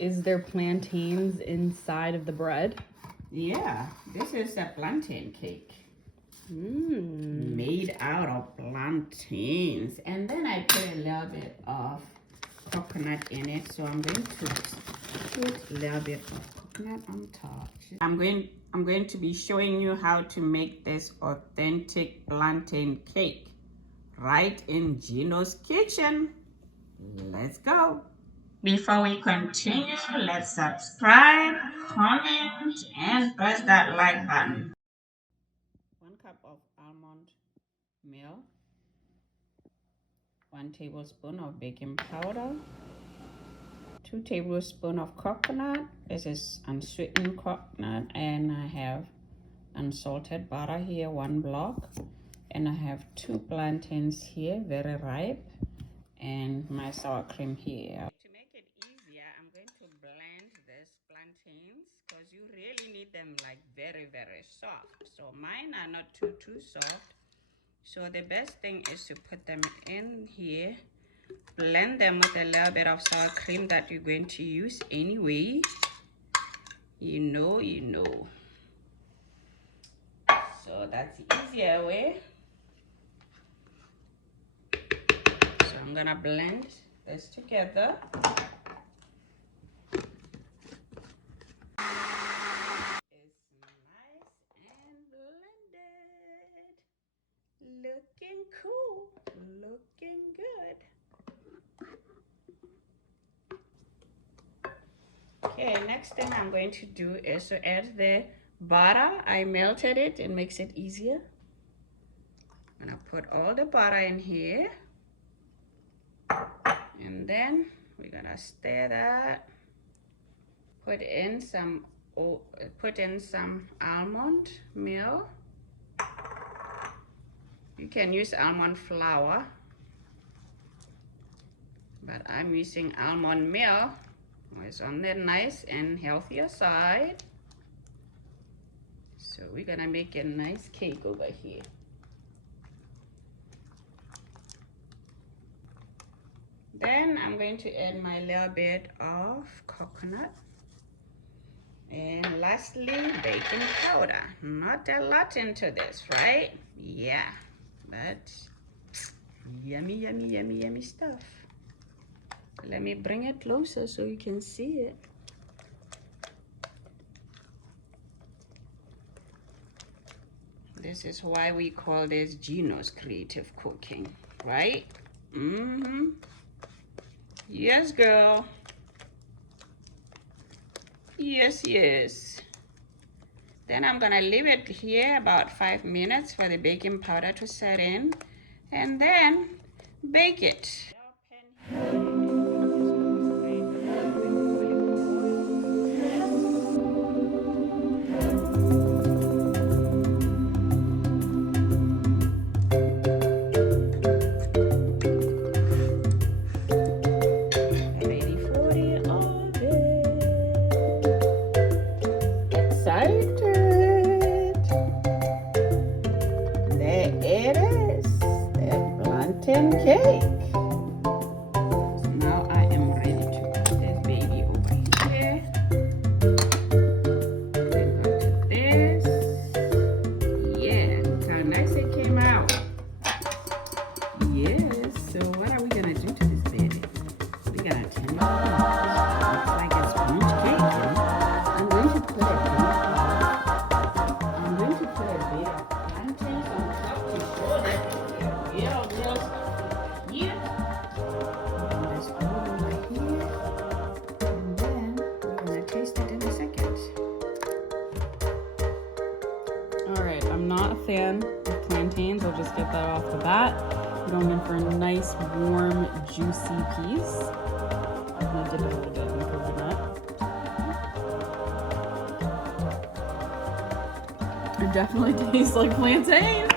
is there plantains inside of the bread? Yeah, this is a plantain cake. Made out of plantains. And then I put a little bit of coconut in it. So I'm going to put a little bit of coconut on top. I'm going to be showing you how to make this authentic plantain cake right in Gino's kitchen. Let's go. Before we continue, let's subscribe, comment, and press that like button. 1 cup of almond milk, 1 tablespoon of baking powder, 2 tablespoons of coconut. This is unsweetened coconut, and I have unsalted butter here, 1 block, and I have 2 plantains here, very ripe, and my sour cream here. To make it easier, I'm going to blend these plantains because you really need them like very soft. So mine are not too soft. So the best thing is to put them in here, blend them with a little bit of sour cream that you're going to use anyway. You know. So that's the easier way. So I'm gonna blend this together. It's nice and blended. Looking cool, looking good. Okay, next thing I'm going to do is to add the butter. I melted it. It makes it easier. I'm gonna put all the butter in here, and then we're gonna stir that. Put in some almond milk. You can use almond flour, but I'm using almond milk. It's on the nice and healthier side. So we're gonna make a nice cake over here. Then I'm going to add my little bit of coconut. And lastly, baking powder. Not a lot into this, right? Yeah, but yummy stuff. Let me bring it closer so you can see it. This is why we call this Gino's creative cooking, right? Yes, girl. Yes. Then I'm gonna leave it here about 5 minutes for the baking powder to set in, and then bake it. Cake. So now I am ready to put this baby over here. Then onto this. Yeah, look how nice it came out. Yes, so what are we gonna do to this baby? We're gonna turn it on. It looks like a sponge cake. I'm going to put a bit of plantains on top to show that real stuff. Yeah. There's all over here. And then we're gonna taste it in a second. Alright, I'm not a fan of plantains. I'll just get that off the bat. We're going in for a nice, warm, juicy piece. I'm gonna dip it a little bit in coconut. It definitely tastes like plantain.